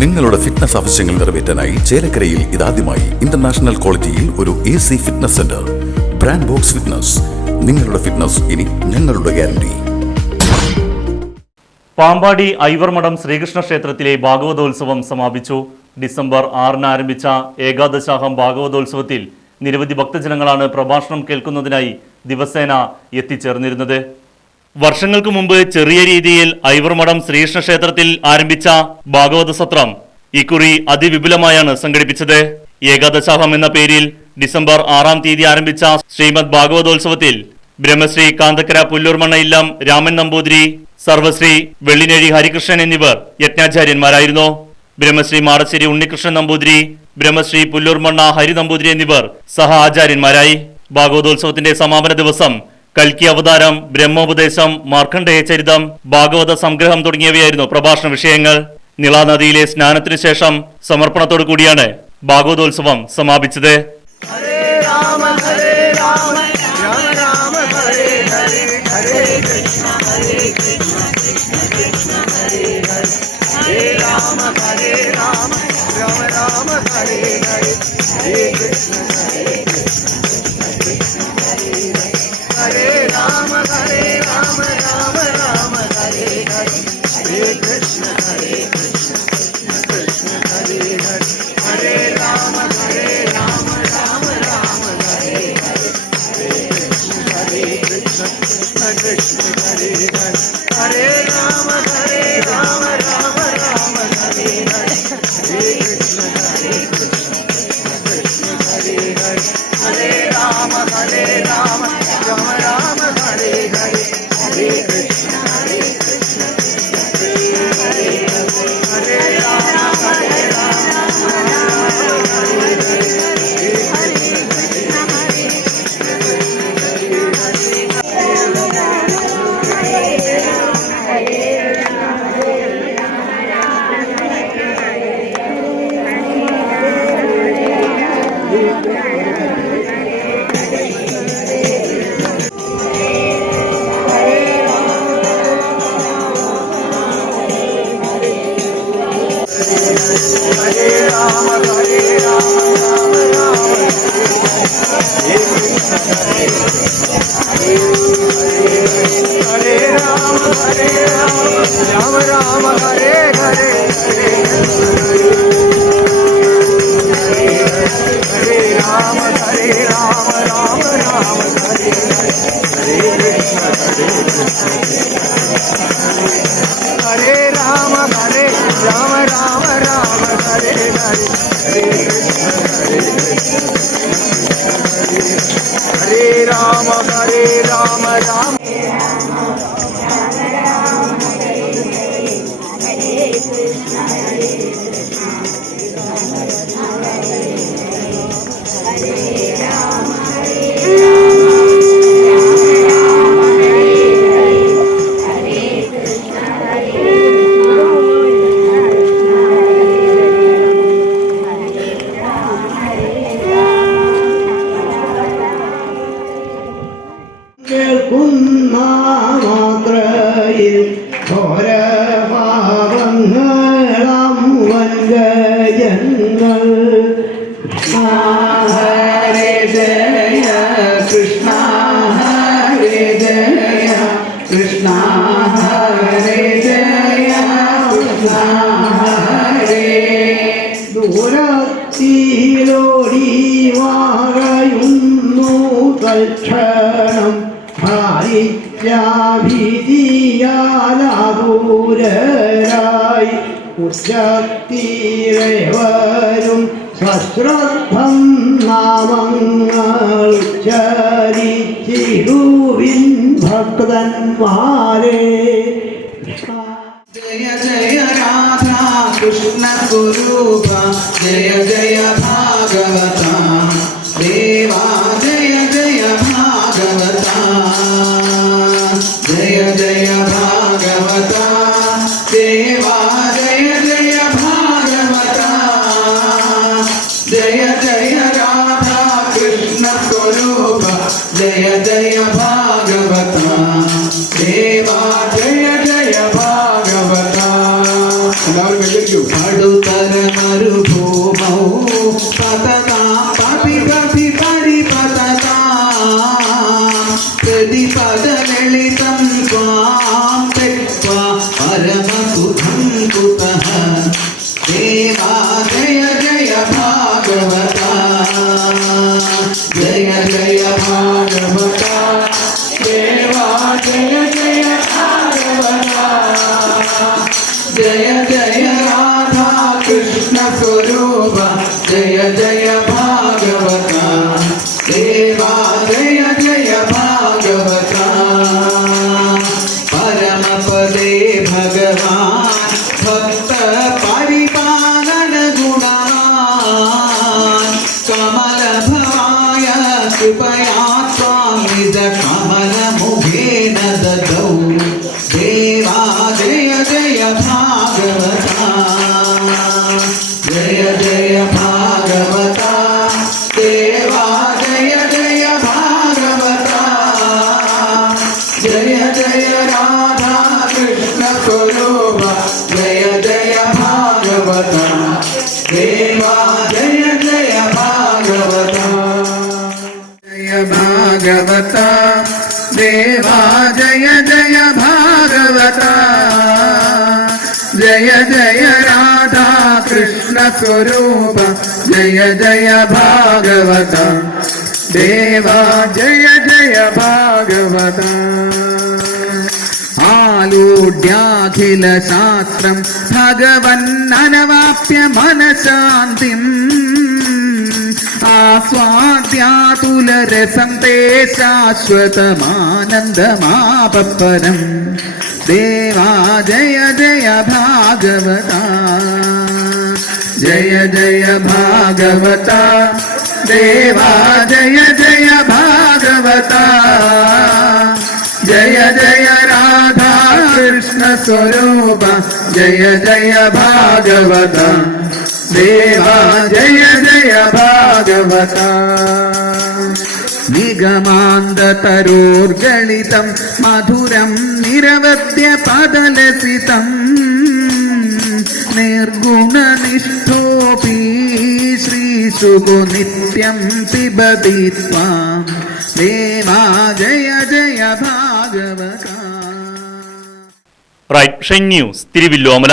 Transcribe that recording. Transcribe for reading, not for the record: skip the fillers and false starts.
നിങ്ങളുടെ ഫിറ്റ്നസ് ആവശ്യങ്ങൾ നിറവേറ്റാനായി ചേലക്കരയിൽ ഇതാദ്യമായി ഇന്റർനാഷണൽ ക്വാളിറ്റിയിൽ ഒരു AC fitness centre. Brand box fitness. നിങ്ങളുടെ ഫിറ്റ്നസ് ഇനി ഞങ്ങളുടെ ഗ്യാരണ്ടി. പാമ്പാടി ഐവർമഠം ശ്രീകൃഷ്ണ ക്ഷേത്രത്തിലെ ഭാഗവതോത്സവം സമാപിച്ചു. ഡിസംബർ 6-ന് ആരംഭിച്ച ഏകാദശാഹം ഭാഗവതോത്സവത്തിൽ നിരവധി ഭക്തജനങ്ങളാണ് പ്രഭാഷണം കേൾക്കുന്നതിനായി ദിവസേന എത്തിച്ചേർന്നിരുന്നത്. വർഷങ്ങൾക്ക് മുമ്പ് ചെറിയ രീതിയിൽ ഐവർമഠം ശ്രീകൃഷ്ണ ക്ഷേത്രത്തിൽ ആരംഭിച്ച ഭാഗവത സത്രം ഇക്കുറി അതിവിപുലമായാണ് സംഘടിപ്പിച്ചത്. ഏകാദശാഹം എന്ന പേരിൽ ഡിസംബർ 6-ാം തീയതി ആരംഭിച്ച ശ്രീമദ് ഭാഗവതോത്സവത്തിൽ ബ്രഹ്മശ്രീ കാന്തക്കര പുല്ലൂർമണ്ണ ഇല്ലം രാമൻ നമ്പൂതിരി, സർവശ്രീ വെള്ളിനേഴി ഹരികൃഷ്ണൻ എന്നിവർ യജ്ഞാചാര്യന്മാരായിരുന്നു. ബ്രഹ്മശ്രീ മാടശ്ശേരി ഉണ്ണികൃഷ്ണൻ നമ്പൂതിരി, ബ്രഹ്മശ്രീ പുല്ലൂർമണ്ണ ഹരി നമ്പൂതിരി എന്നിവർ സഹ ആചാര്യന്മാരായി. ഭാഗവതോത്സവത്തിന്റെ സമാപന ദിവസം കൽക്കി അവതാരം, ബ്രഹ്മോപദേശം, മാർക്കണ്ഡേയ ചരിതം, ഭാഗവത സംഗ്രഹം തുടങ്ങിയവയായിരുന്നു പ്രഭാഷണ വിഷയങ്ങൾ. നിളാനദിയിലെ സ്നാനത്തിനു ശേഷം സമർപ്പണത്തോടു കൂടിയാണ് ഭാഗവതോത്സവം സമാപിച്ചത്. തൽക്ഷണം ഭാരിച്ചാഭിധിയാലൂരായി ഉച്ചത്തിരവരും സശ്രദ്ധം നാമങ്ങൾ ഉച്ചരിച്ചിടുവിൻ ഭക്തന്മാരെ. जय जय राधा कृष्ण स्वरूप जय जय भागवता देवा जय जय भागवता जय जय भागवता देवा जय जय भागवता जय जय राधा कृष्ण स्वरूप जय जय भागवता देवा जय जय भागवता. എല്ലാവരും കൈയ്യടിക്കൂ. भागवता देवा जय जय भागवता जय जय राधा कृष्ण स्वरूप जय जय भागवता देवा जय जय भागवता आलूढ्याखिल शास्त्रं भगवन्ननवाप्य मनशान्तिम् आस्वाद्यातुलरसं ते शाश्वतमानन्दमापरम् देवा जय जय भागवता जय जय भागवता देवा जय जय भागवता जय जय राधा कृष्ण स्वरूप जय जय भागवता देवा जय जय भागवता निगमान्ततरोर्गलितं मधुरं निरवद्यपदलसितं निर्गुणनिष्ठोऽपि श्रीशुको नित्यं पिबति त्वां देवा जय जय भागवता റൈറ്റ് ഷൈൻ ന്യൂസ് തിരുവല്ലോമല.